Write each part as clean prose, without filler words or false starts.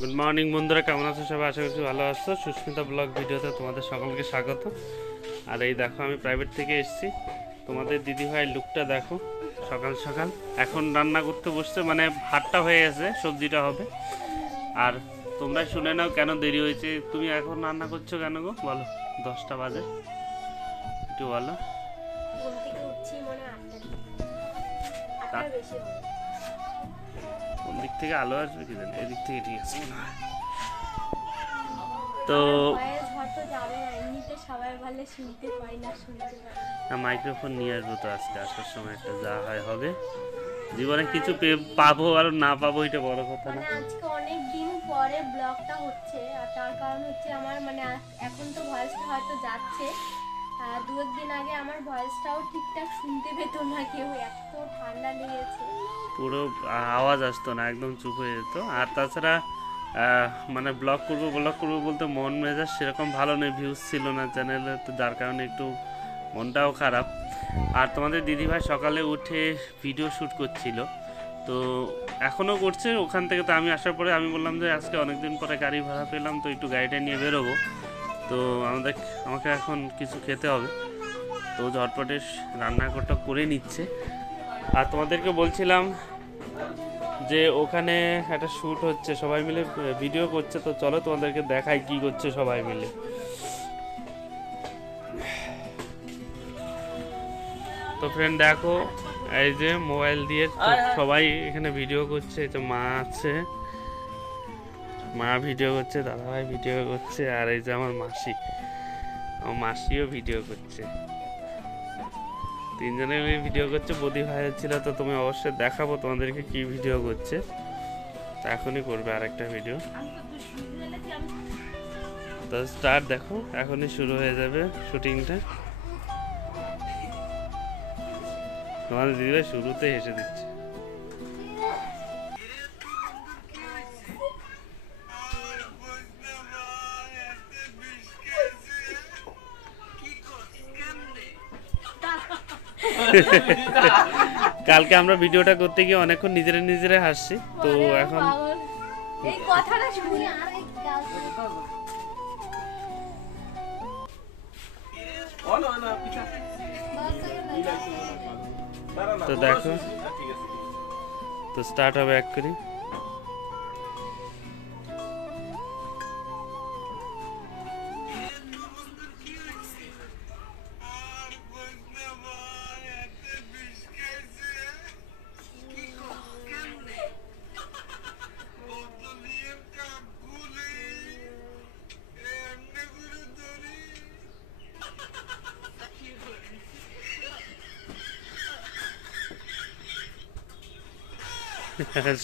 Good morning বন্ধুরা, কেমন আছো সবাই? আশা করছি ভালো আছো। সুস্মিতা ব্লগ ভিডিওতে তোমাদের সকলকে স্বাগত। আর এই দেখো, আমি প্রাইভেট থেকে এসেছি। তোমাদের দিদিভাইয়ের লুকটা দেখো, সকাল সকাল এখন রান্না করতে বসছে, মানে ভাতটা হয়ে গেছে, সবজিটা হবে। আর তোমরা শুনে নাও কেন দেরি হয়েছে। তুমি এখন রান্না করছো কেন গো? বলো, 10টা বাজে, একটু বলো। কোন দিক থেকে আলো আসবে কি জানি, এদিক থেকে ঠিক আছে মনে হয়। তো মাইক্রোফোন নিয়ে আসবো তো আজকে আসার সময়, একটা যা হয় হবে। জীবনে কিছু পাবো আর না পাবো এটা বড় কথা না। আজকে অনেক দিন পরে ব্লগটা হচ্ছে, আর তার কারণ হচ্ছে আমার এখন তো ভয়েসটা হয়তো যাচ্ছে, দু একদিন আগে আমার ভয়েসটাও ঠিকঠাক শুনতে পেত না কেউ, এত ঠান্ডা লেগেছে, পুরো আওয়াজ আসতো না, একদম চুপ হয়ে যেত। আর তাছাড়া মানে ব্লগ করবো বলতে মন মেজাজ সেরকম ভালো নেই, ভিউজ ছিল না চ্যানেলে, তো যার কারণে একটু মনটাও খারাপ। আর তোমাদের দিদিভাই সকালে উঠে ভিডিও শ্যুট করছিল, তো এখনও করছে ওখান থেকে। তো আমি আসার পরে আমি বললাম যে আজকে অনেকদিন পরে গাড়ি ভাড়া পেলাম, তো একটু গাড়িটা নিয়ে বেরোবো। তো আমাকে এখন কিছু খেতে হবে, তো ঝটপটে রান্নাটা করে নিচ্ছে। আর তোমাদেরকে বলছিলাম যে ওখানে একটা শ্যুট হচ্ছে, সবাই মিলে ভিডিও করছে, তো চলো তোমাদেরকে দেখাই কি করছে সবাই মিলে। তো ফ্রেন্ড দেখো, এই যে মোবাইল দিয়ে সবাই এখানে ভিডিও করছে। এই যে মা আছে, মা ভিডিও করছে, দাদাভাই ভিডিও করছে, আর এই যে আমার মাসিও ভিডিও করছে। তিনজনে মিলে ভিডিও করছে। বদি ভাই ছিল, তো তুমি অবশ্যই দেখাবো তোমাদেরকে কি ভিডিও করছে। এখনই করবে আরেকটা ভিডিও। তো স্টার্ট দেখো, এখনই শুরু হয়ে যাবে শুটিংটা। তোমাদের দিদিভাই শুরুতে হেসে দিচ্ছে। কালকে আমরা ভিডিওটা করতে গিয়ে অনেকক্ষণ নিজেরা হাসছি, তো এখন এই কথাটা শুনি আর তো দেখো, তো স্টার্ট হবে এক করে।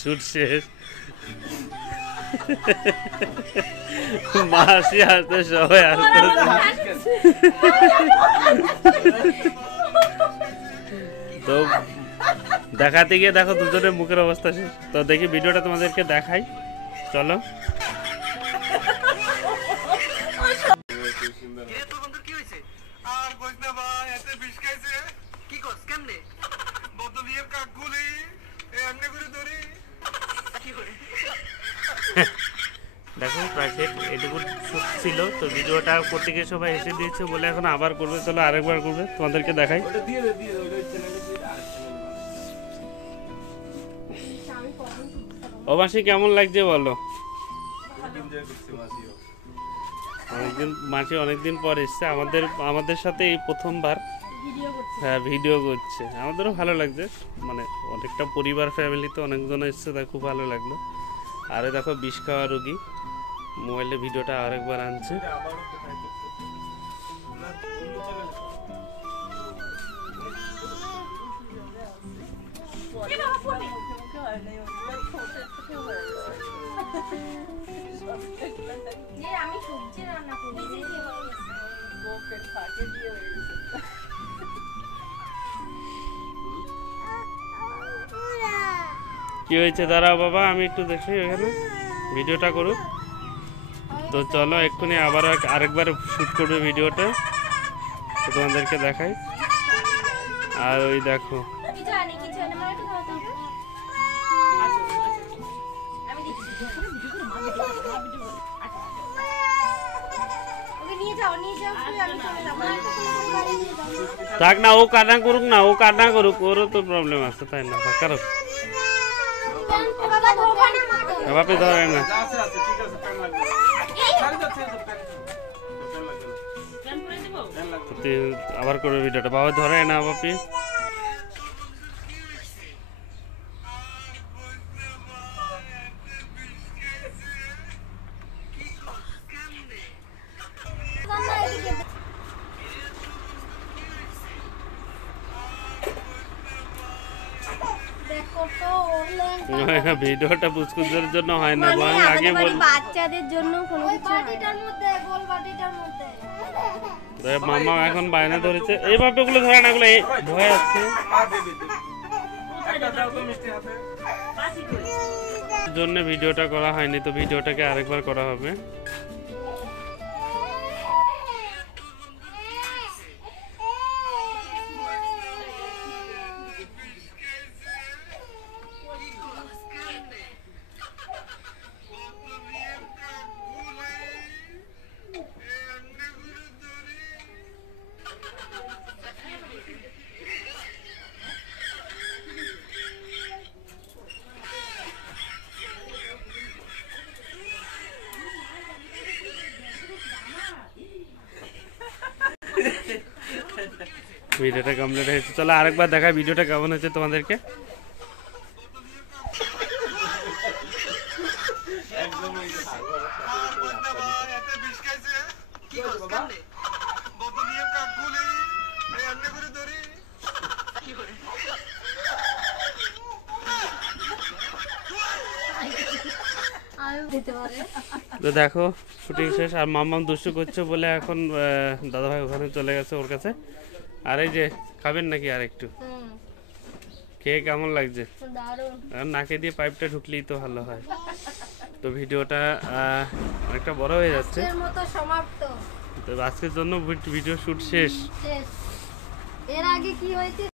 শুট শেষ, মাসি আসতে সবাই আসতে। তো দেখাতে গিয়ে দেখো দুজনের মুখের অবস্থা শেষ। তো দেখি ভিডিওটা তোমাদেরকে দেখাই, চলো। দেখো প্রায় এটুকু ছিল, তো ভিডিওটা করতে গিয়ে সবাই এসে দিয়েছে বলে এখন আবার করবে। চলো আরেকবার করবে, তোমাদেরকে দেখাই। ও মাসি, কেমন লাগছে বলো? অনেকদিন পর এসছে আমাদের সাথে, এই প্রথমবার হ্যাঁ ভিডিও করছে। আমাদেরও ভালো লাগছে, মানে অনেকটা পরিবার ফ্যামিলিতে অনেকজন এসছে, তাই খুব ভালো লাগলো। আরে দেখো, বিষ খাওয়া রোগী মোবাইলে ভিডিওটা আরেকবার আনছে। আমি সবজি রান্না করি। কি হয়েছে দাঁড়াও বাবা, আমি একটু দেখি এখানে ভিডিওটা করুক। তো চলো এক্ষুনি আবার আরেকবার শ্যুট করবে ভিডিওটা, তো তোমাদেরকে দেখাই। আর ওই দেখো, নিয়ে যাও শুয়ে, আমি চলে যাবো। বাড়ি নিয়ে যাও। থাক না, ও কান্না করুক না, ও কান্না করুক, ওরও তো প্রবলেম আছে তাই না? থাক করুক, বাবা ধোকা না মারো। বাপে ধরে না। আছে আছে ঠিক আছে প্যান লাগবে ছাড়ি যাচ্ছে তো প্যান লাগবে প্যান করে দিব প্যান লাগবে তুই আবার করবে ভিডিওটা, বাবা ধরে না বাপি। দেখো তো ওর ভিডিওটা পুচকুদের জন্য হয় না, মানে বরং আগে আমাদের বল। বাড়ির বাচ্চাদের জন্য কোনো কিছু বাটিটার মধ্যে, গোল বাটিটার মধ্যে। মামা এখন বায়না ধরেছে, এই বাপে ওগুলো ধরে না, ওগুলো ভয় আছে পা দে দে একটা দাও তো মিষ্টি হাতে জন্য ভিডিওটা করা হয়নি, তো ভিডিওটাকে আরেকবার করা হবে। ভিডিওটা কমপ্লিট হয়েছে, চলো আরেকবার দেখাই ভিডিওটা কেমন হয়েছে তোমাদেরকে। তো দেখো শুটিং শেষ, আর মাম্মাম দুষ্টু করছে বলে এখন দাদাভাই ওখানে চলে গেছে ওর কাছে। আর এই যে খাবেন নাকি আর একটু? খেয়ে কেমন লাগছে? দারুণ। আর নাকে দিয়ে পাইপটা ঢুকলেই তো ভালো হয়। তো ভিডিওটা অনেকটা বড় হয়ে যাচ্ছে, এর মতো সমাপ্ত। তো আজকের জন্য ভিডিও শুট শেষ। শেষ। এর আগে কি হয়েছে?